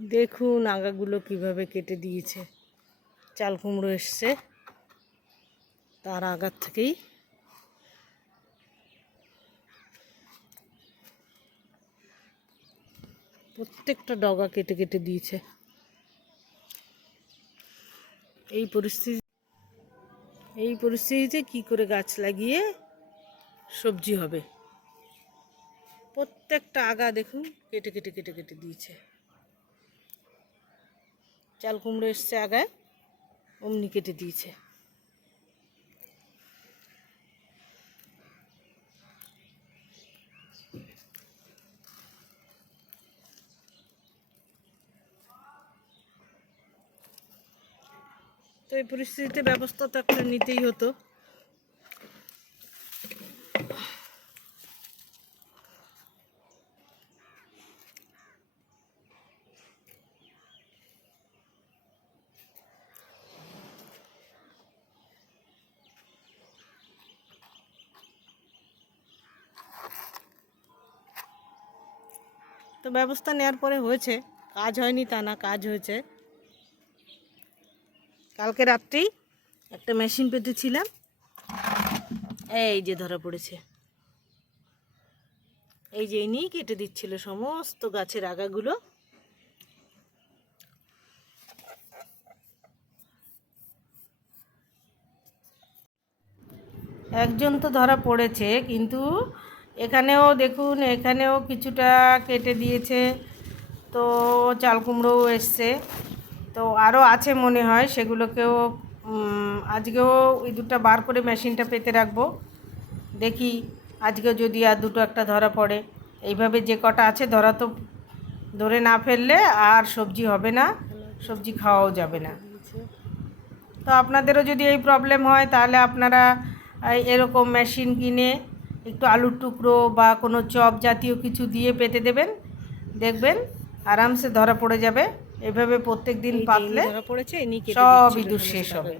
দেখুন আগাগুলো কিভাবে কেটে দিয়েছে। চাল কুমড়ো এসছে তার আগার থেকেই। প্রত্যেকটা ডগা কেটে কেটে দিয়েছে। এই পরিস্থিতিতে কি করে গাছ লাগিয়ে সবজি হবে। প্রত্যেকটা আগা দেখুন কেটে কেটে কেটে কেটে দিয়েছে। চাল কুমড়ো এসছে আগায়, অমনি কেটে দিয়েছে। তো এই পরিস্থিতিতে ব্যবস্থা তো একটা নিতেই হতো। তো ব্যবস্থা নেওয়ার পরে হয়েছে, কাজ হয়নি তা না, কাজ হয়েছে। কালকে রাত্রেই একটা মেশিন পেতেছিলাম, এই যে ধরা পড়েছে। এই যে নিয়ে কেটে দিচ্ছিল সমস্ত গাছের আগাগুলো। একজন তো ধরা পড়েছে, কিন্তু এখানেও দেখুন, এখানেও কিছুটা কেটে দিয়েছে। তো চাল কুমড়োও এসছে, তো আরও আছে মনে হয়, সেগুলোকেও আজকেও ওই দুটো বার করে মেশিনটা পেতে রাখবো। দেখি আজকেও যদি আর দুটো একটা ধরা পড়ে। এইভাবে যে কটা আছে ধরে না ফেললে আর সবজি হবে না, সবজি খাওয়াও যাবে না। তো আপনাদেরও যদি এই প্রবলেম হয় তাহলে আপনারা এরকম মেশিন কিনে একটু আলুর টুকরো বা কোনো চপ জাতীয় কিছু দিয়ে পেতে দেবেন, দেখবেন আরামসে ধরা পড়ে যাবে। এভাবে প্রত্যেক দিন পাতলে সবই দূর শেষ হবে।